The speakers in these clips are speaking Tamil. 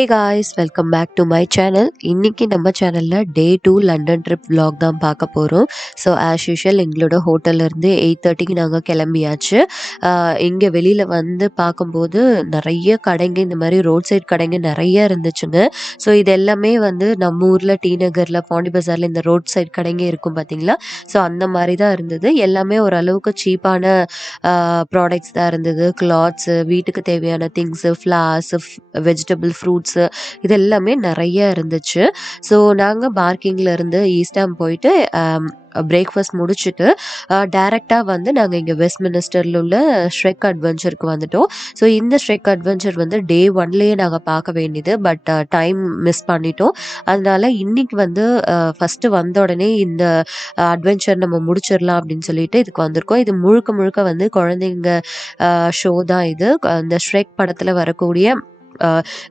Hey guys, welcome back to my channel. இன்றைக்கி நம்ம சேனலில் டே 2 லண்டன் ட்ரிப் vlog தான் பார்க்க போகிறோம். ஸோ ஆஸ் யூஷுவல் எங்களோட ஹோட்டல்லேருந்து 8:30க்கு நாங்கள் கிளம்பியாச்சு. இங்கே வெளியில் வந்து பார்க்கும்போது நிறைய கடைங்க, இந்த மாதிரி ரோட் சைட் கடைங்க நிறைய இருந்துச்சுங்க. ஸோ இது எல்லாமே வந்து நம்ம ஊரில் டி நகரில், பாண்டி பஜாரில் இந்த ரோட் சைட் கடைங்க இருக்கும் பார்த்தீங்களா. ஸோ அந்த மாதிரி தான் இருந்தது. எல்லாமே ஓரளவுக்கு சீப்பான ப்ராடக்ட்ஸ் தான் இருந்தது. கிளாத்ஸு, வீட்டுக்கு தேவையான திங்ஸு, ஃப்ளார்ஸு, வெஜிடபிள், ஃப்ரூட்ஸு, இது எல்லாமே நிறைய இருந்துச்சு. ஸோ நாங்கள் பார்க்கிங்கில் இருந்து ஈஸ்டாம் போயிட்டு பிரேக்ஃபாஸ்ட் முடிச்சுட்டு டைரெக்டாக வந்து நாங்கள் இங்கே வெஸ்ட் மினிஸ்டரில் உள்ள ஷ்ரெக் அட்வென்ச்சருக்கு வந்துட்டோம். ஸோ இந்த ஷ்ரெக் அட்வென்ச்சர் வந்து டே 1லேயே நாங்கள் பார்க்க வேண்டியது, பட் டைம் மிஸ் பண்ணிட்டோம். அதனால இன்னைக்கு வந்து ஃபஸ்ட்டு வந்த உடனே இந்த அட்வென்ச்சர் நம்ம முடிச்சிடலாம் அப்படின்னு சொல்லிட்டு இதுக்கு வந்திருக்கோம். இது முழுக்க முழுக்க வந்து குழந்தைங்க ஷோ தான் இது. அந்த ஷ்ரெக் படத்தில் வரக்கூடிய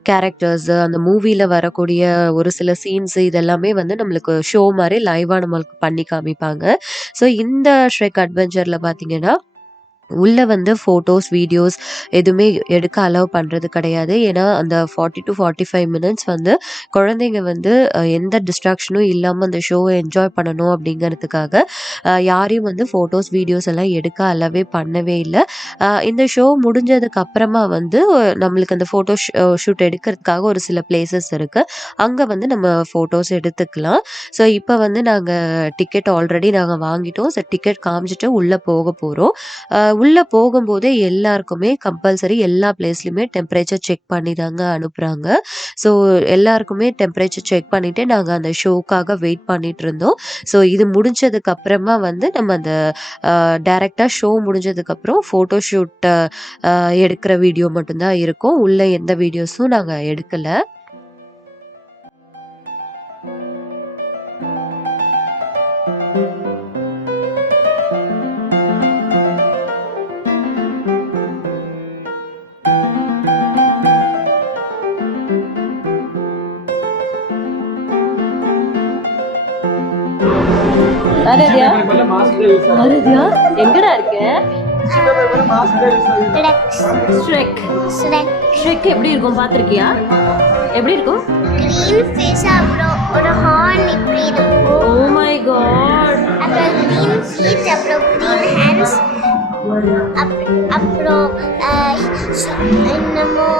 கேரக்டர்ஸு, அந்த மூவியில் வரக்கூடிய ஒரு சில சீன்ஸு, இதெல்லாமே வந்து நம்மளுக்கு ஷோ மாதிரி லைவாக நம்மளுக்கு பண்ணி காமிப்பாங்க. ஸோ இந்த ஷ்ரெக் அட்வென்ச்சரில் பார்த்தீங்கன்னா உள்ளே வந்து ஃபோட்டோஸ், வீடியோஸ் எதுவுமே எடுக்க அலோவ் பண்ணுறது கிடையாது. ஏன்னா அந்த 40 to 45 மினிட்ஸ் வந்து குழந்தைங்க வந்து எந்த டிஸ்ட்ராக்ஷனும் இல்லாமல் அந்த ஷோவை என்ஜாய் பண்ணணும் அப்படிங்கிறதுக்காக யாரையும் வந்து ஃபோட்டோஸ், வீடியோஸ் எல்லாம் எடுக்க அலோவே பண்ணவே இல்லை. இந்த ஷோ முடிஞ்சதுக்கு அப்புறமா வந்து நம்மளுக்கு அந்த ஃபோட்டோ ஷூட் எடுக்கிறதுக்காக ஒரு சில பிளேசஸ் இருக்குது. அங்கே வந்து நம்ம ஃபோட்டோஸ் எடுத்துக்கலாம். ஸோ இப்போ வந்து நாங்கள் டிக்கெட் ஆல்ரெடி நாங்கள் வாங்கிட்டோம். ஸோ டிக்கெட் காமிச்சிட்டு உள்ளே போக போகிறோம். உள்ளே போகும்போதே எல்லாருக்குமே கம்பல்சரி எல்லா பிளேஸ்லையுமே டெம்பரேச்சர் செக் பண்ணி தாங்க அனுப்புகிறாங்க. ஸோ எல்லாருக்குமே டெம்பரேச்சர் செக் பண்ணிவிட்டு நாங்கள் அந்த ஷோக்காக வெயிட் பண்ணிட்டு இருந்தோம். ஸோ இது முடிஞ்சதுக்கு அப்புறமா வந்து நம்ம அந்த டைரெக்டாக ஷோ முடிஞ்சதுக்கப்புறம் ஃபோட்டோ ஷூட்டை எடுக்கிற வீடியோ மட்டும்தான் இருக்கும். உள்ளே எந்த வீடியோஸும் நாங்கள் எடுக்கலை. எங்கடா இருக்கு ஷ்ரெக்? எப்படி இருக்கும் பார்த்துருக்கியா? எப்படி இருக்கும்? கிரீன் ஃபேஸ், அப்புறம் ஒரு ஹார்ன் இப்படி இருக்கும். Oh my god. அப்புறம் கிரீன் ஃபீட், அப்புறம் கிரீன் ஹேண்ட்ஸ், அப்புறம் என்னமோ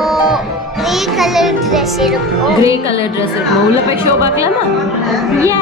கிரே கலர் ட்ரெஸ் இருக்கும். கிரே கலர் ட்ரெஸ் இருக்கும். உள்ள போய் ஷோ பார்க்கலாமா? யே.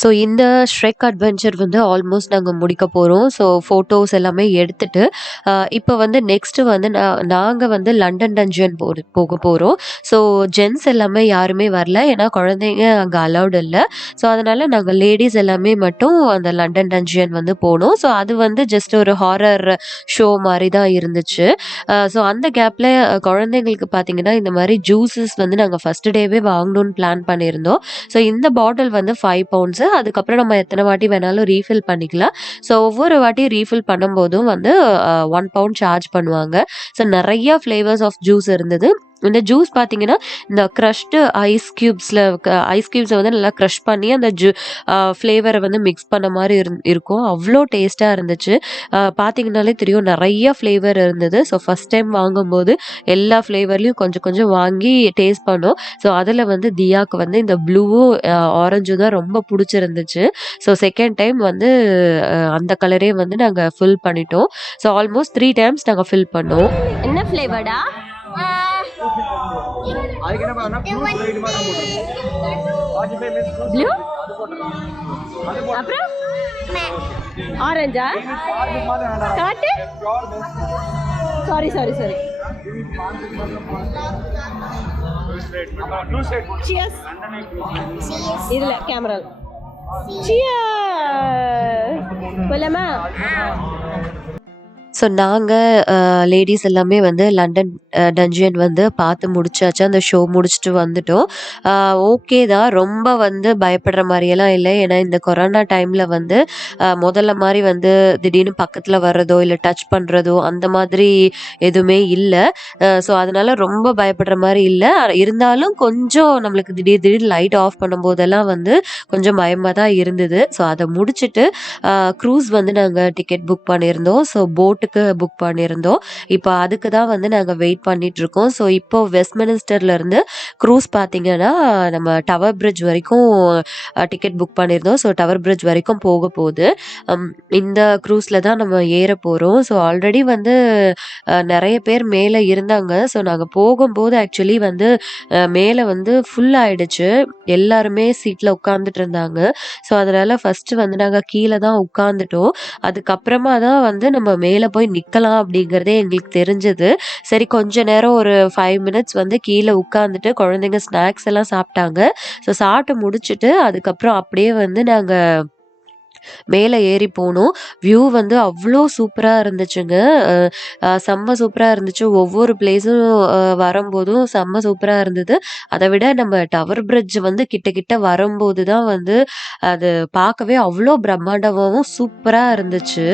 ஸோ இந்த ஷ்ரெக் அட்வென்ச்சர் வந்து ஆல்மோஸ்ட் நாங்க முடிக்க போறோம். ஸோ ஃபோட்டோஸ் எல்லாமே எடுத்துட்டு, இப்ப வந்து நெக்ஸ்ட்டு வந்து நாங்க வந்து லண்டன் டஞ்சியன் போக போறோம். ஸோ ஜென்ட்ஸ் எல்லாமே யாருமே வரல. ஏன்னா குழந்தைங்க அங்க அலவுட் இல்ல. ஸோ அதனால நாங்க லேடீஸ் எல்லாமே மட்டும் அந்த லண்டன் டஞ்சியன் வந்து போனோம். ஸோ அது வந்து ஜஸ்ட் ஒரு ஹாரர் ஷோ மாரி தான் இருந்துச்சு. ஸோ அந்த கேப்ல குழந்தைங்களுக்கு பார்த்தீங்கன்னா, இந்த மாரி ஜூஸஸ் வந்து நாங்க ஃபர்ஸ்ட் டேவே வாங்கணும்னு பிளான் பண்ணியிருந்தோம். ஸோ இந்த பாட்டில் வந்து 5 பவுண்ட்ஸு. அதுக்கப்புறம் நம்ம எத்தன வாட்டி வேணாலும் ரீஃபில் பண்ணிக்கலாம். ஸோ ஒவ்வொரு வாட்டி ரீஃபில் பண்ணும்போதும் வந்து 1 பவுண்ட் சார்ஜ் பண்ணுவாங்க. ஸோ நெறைய ஃப்ளேவர்ஸ் ஆஃப் ஜூஸ் இருந்தது. இந்த ஜூஸ் பார்த்தீங்கன்னா, இந்த க்ரஷ்டு ஐஸ் கியூப்ஸ வந்து நல்லா க்ரஷ் பண்ணி அந்த ஃப்ளேவர வந்து மிக்ஸ் பண்ண மாரி இருக்கும். அவ்ளோ டேஸ்ட்டா இருந்துச்சு. பார்த்தீங்கனாலே தெரியும் நெறைய ஃப்ளேவர் இருந்தது. ஸோ ஃபர்ஸ்ட் டைம் வாங்கும்போது எல்லா ஃப்ளேவர்லயும் கொஞ்சம் கொஞ்சம் வாங்கி டேஸ்ட் பண்ணோம். ஸோ அதில வந்து தியாக்கு வந்து இந்த ப்ளூவும், ஆரஞ்சும் தான் ரொம்ப புடிச்சிருந்துச்சு. ஸோ செகண்ட் டைம் வந்து அந்த கலரே வந்து நாங்க ஃபில் பண்ணிட்டோம். ஸோ ஆல்மோஸ்ட் 3 டைம்ஸ் நாங்க ஃபில் பண்ணோம். என்ன ஃப்ளேவர்டா? ப்ளூ அப்புறம் ஆரஞ்சா? காட்டு. Sorry sorry sorry. சியர்ஸ். இதுல கேமரா. சியர்ஸ். போலாமா? ஸோ நாங்க லேடீஸ் எல்லாமே வந்து லண்டன் டஞ்சியன் வந்து பார்த்து முடிச்சாச்சு. அந்த ஷோ முடிச்சுட்டு வந்துட்டோம். ஓகே தான். ரொம்ப வந்து பயப்படுற மாரியெல்லாம் இல்ல. ஏன்னா இந்த கொரோனா டைம்ல வந்து முதல்ல மாரி வந்து திடீர்னு பக்கத்துல வர்றதோ, இல்ல டச் பண்றதோ அந்த மாதிரி எதுவுமே இல்ல. ஸோ அதனால ரொம்ப பயப்படுற மாரி இல்ல. இருந்தாலும் கொஞ்சம் நம்மளுக்கு திடீர் திடீர்னு லைட் ஆஃப் பண்ணும்போதெல்லாம் வந்து கொஞ்சம் பயமா தான் இருந்தது. ஸோ அத முடிச்சுட்டு க்ரூஸ் வந்து நாங்க டிக்கெட் புக் பண்ணியிருந்தோம். ஸோ போட்டுக்கு புக் பண்ணியிருந்தோம். இப்போ அதுக்கு தான் வந்து நாங்க வெயிட் பண்ணிட்டுருக்கோம். ஸோ இப்போ வெஸ்ட்மினிஸ்டர்லேருந்து க்ரூஸ் பார்த்தீங்கன்னா, நம்ம டவர் பிரிட்ஜ் வரைக்கும் டிக்கெட் புக் பண்ணியிருந்தோம். ஸோ டவர் பிரிட்ஜ் வரைக்கும் போக போது. இந்த க்ரூஸில தான் நம்ம ஏற போறோம். ஸோ ஆல்ரெடி வந்து நெறைய பேர் மேல இருந்தாங்க. ஸோ நாங்க போகும்போது ஆக்சுவலி வந்து மேல வந்து ஃபுல் ஆயிடுச்சு. எல்லாருமே சீட்ல உட்கார்ந்துட்டு இருந்தாங்க. ஸோ அதனால ஃபர்ஸ்ட்டு வந்து நாங்க கீழ தான் உட்காந்துட்டோம். அதுக்கப்புறமா தான் வந்து நம்ம மேல போய் நிக்கலாம் அப்படிங்கிறதே எங்களுக்கு தெரிஞ்சது. சரி கொஞ்ச நேரம் ஒரு 5 மினிட்ஸ் வந்து கீழ உட்காந்துட்டு குழந்தைங்க ஸ்நாக்ஸ் எல்லாம் சாப்பிட்டாங்க. ஸோ சாப்பிட்டு முடிச்சுட்டு அதுக்கப்புறம் அப்படியே வந்து நாங்க மேல ஏறி போனோம். வியூ வந்து அவ்ளோ சூப்பரா இருந்துச்சுங்க. அ அ செம்ம சூப்பரா இருந்துச்சு. ஒவ்வொரு பிளேஸும் வரும்போதும் செம்ம சூப்பரா இருந்தது. அத விட நம்ம டவர் பிரிட்ஜ் வந்து கிட்ட கிட்ட வரும்போது தான் வந்து அது பார்க்கவே அவ்ளோ பிரம்மாண்டமாவும் சூப்பரா இருந்துச்சு.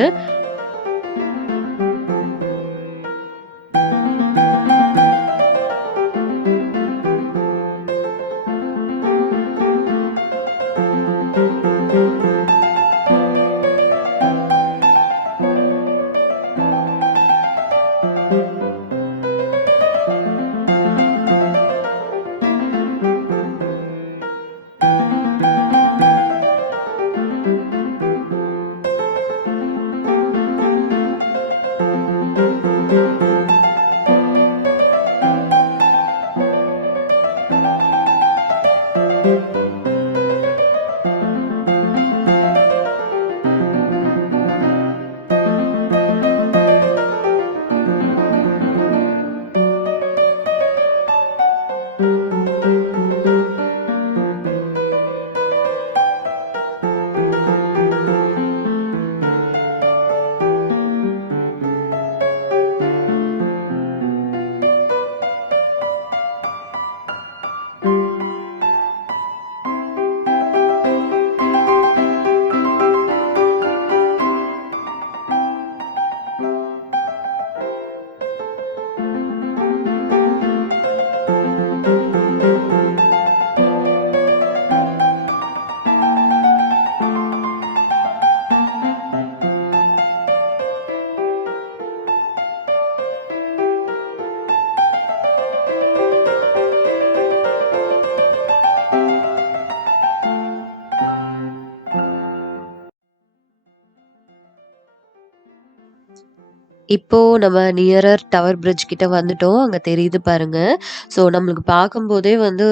இப்போ நம்ம நியரர் டவர் பிரிட்ஜ் கிட்ட வந்துட்டோம். அங்க தெரியுது பாருங்க. ஸோ நம்மளுக்கு பார்க்கும்போதே வந்து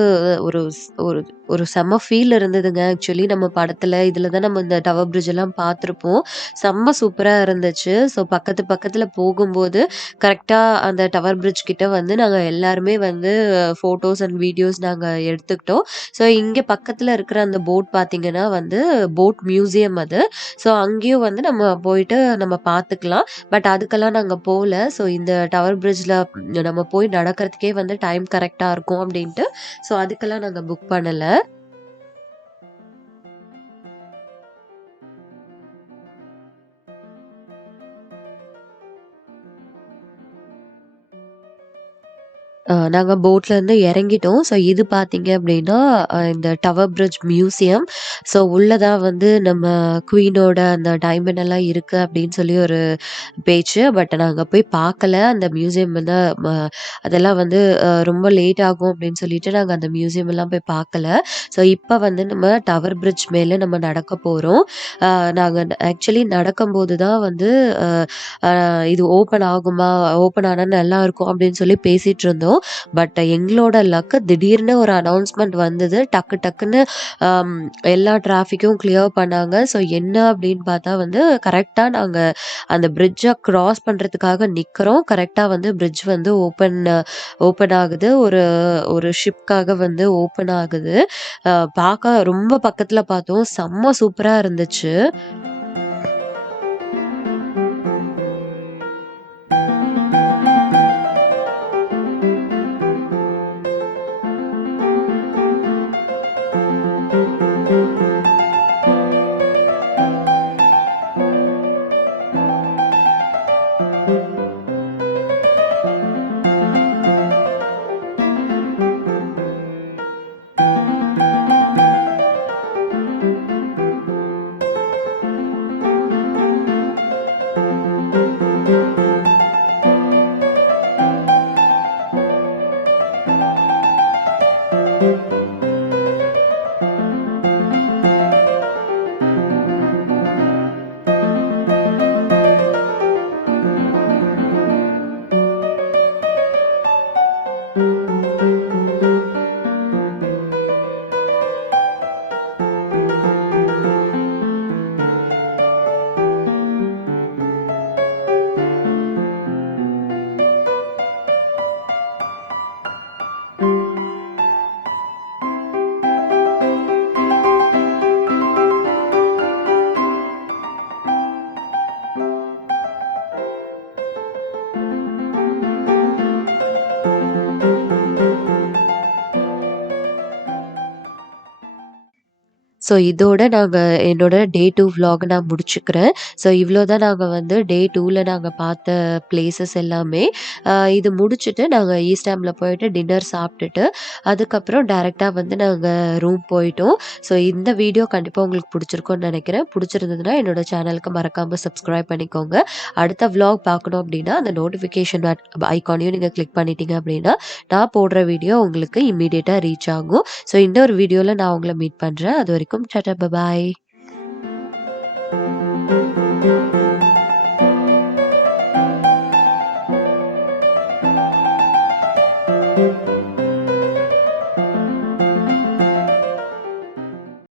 ஒரு ஒரு ஒரு செம்ம ஃபீல் இருந்ததுங்க. ஆக்சுவலி நம்ம படத்துல, இதுல தான் நம்ம இந்த டவர் பிரிட்ஜ் எல்லாம் பார்த்துருப்போம். செம்ம சூப்பரா இருந்துச்சு. ஸோ பக்கத்து பக்கத்துல போகும்போது கரெக்ட்டா அந்த டவர் பிரிட்ஜ் கிட்ட வந்து நாங்க எல்லாருமே வந்து ஃபோட்டோஸ் அண்ட் வீடியோஸ் நாங்க எடுத்துக்கிட்டோம். ஸோ இங்க பக்கத்துல இருக்கிற அந்த போட் பார்த்தீங்கன்னா வந்து போட் மியூசியம் அது. ஸோ அங்கேயும் வந்து நம்ம போயிட்டு நம்ம பார்த்துக்கலாம். பட் அதுக்கெல்லாம் நாங்க போல. ஸோ இந்த டவர் பிரிட்ஜ்ல நம்ம போய் நடக்கிறதுக்கே வந்து டைம் கரெக்ட்டா இருக்கும் அப்டின்ட்டு, ஸோ அதுக்கெல்லாம் நாங்க புக் பண்ணல. நாங்க போட்லருந்து இறங்கிட்டோம். ஸோ இது பார்த்தீங்க அப்டின்னா, இந்த டவர் பிரிட்ஜ் மியூசியம். ஸோ உள்ள தான் வந்து நம்ம குயினோட அந்த டைமண்ட் எல்லாம் இருக்கு அப்டின்னு சொல்லி ஒரு பேச்சு. பட் நாங்க போய் பார்க்கல. அந்த மியூசியம் வந்து அதெல்லாம் வந்து ரொம்ப லேட் ஆகும் அப்டின்னு சொல்லிட்டு நாங்க அந்த மியூசியம் எல்லாம் போய் பார்க்கல. ஸோ இப்ப வந்து நம்ம டவர் பிரிட்ஜ் மேல நம்ம நடக்க போறோம். அ நாங்க ஆக்சுவலி நடக்கும்போது தான் வந்து அ அ இது ஓப்பன் ஆகுமா? ஓப்பன் ஆனா நல்லாருக்கும் அப்டின்னு சொல்லி பேசிட்டு இருந்தோம். பட் எங்களோட லக்கு திடீர்னு ஒரு அனௌன்ஸ்மென்ட் வந்தது. டக்கு டக்குன்னு அம் எல்லா டிராஃபிக்கும் கிளியர் பண்ணாங்க. ஸோ என்ன அப்படின்னு பார்த்தா வந்து கரெக்ட்டா நாங்க அந்த பிரிட்ஜ கிராஸ் பண்றதுக்காக நிக்கிறோம். கரெக்ட்டா வந்து பிரிட்ஜ் வந்து ஓப்பன் ஆகுது. ஒரு ஒரு ஷிப்காக வந்து ஓப்பன் ஆகுது. பார்க்க ரொம்ப பக்கத்துல பார்த்தோம். செம்ம சூப்பரா இருந்துச்சு. ஸோ இதோட நாங்க என்னோட டே 2 விளாக் நான் முடிச்சுக்கிறேன். ஸோ இவ்ளோ தான் நாங்க வந்து டே 2ல நாங்க பார்த்த பிளேஸஸ் எல்லாமே. இது முடிச்சுட்டு நாங்க ஈஸ்ட் ஹாம்ல போயிட்டு டின்னர் சாப்பிட்டுட்டு, அதுக்கப்புறம் டைரக்ட்டா வந்து நாங்க ரூம் போயிட்டோம். ஸோ இந்த வீடியோ கண்டிப்பா உங்களுக்கு புடிச்சிருக்கும்னு நெனைக்கிறேன். புடிச்சிருந்ததுன்னா என்னோட சேனலுக்கு மறக்காம சப்ஸ்கிரைப் பண்ணிக்கோங்க. அடுத்த விளாக் பார்க்கணும் அப்டின்னா, அந்த நோட்டிஃபிகேஷன் ஐகானையும் நீங்க கிளிக் பண்ணிட்டீங்க அப்டின்னா, நான் போடுற வீடியோ உங்களுக்கு இம்மீடியட்டா ரீச் ஆகும். ஸோ இன்னொரு வீடியோல நான் உங்கள மீட் பண்றேன். அதுவரைக்கும் டாடா! பாய்.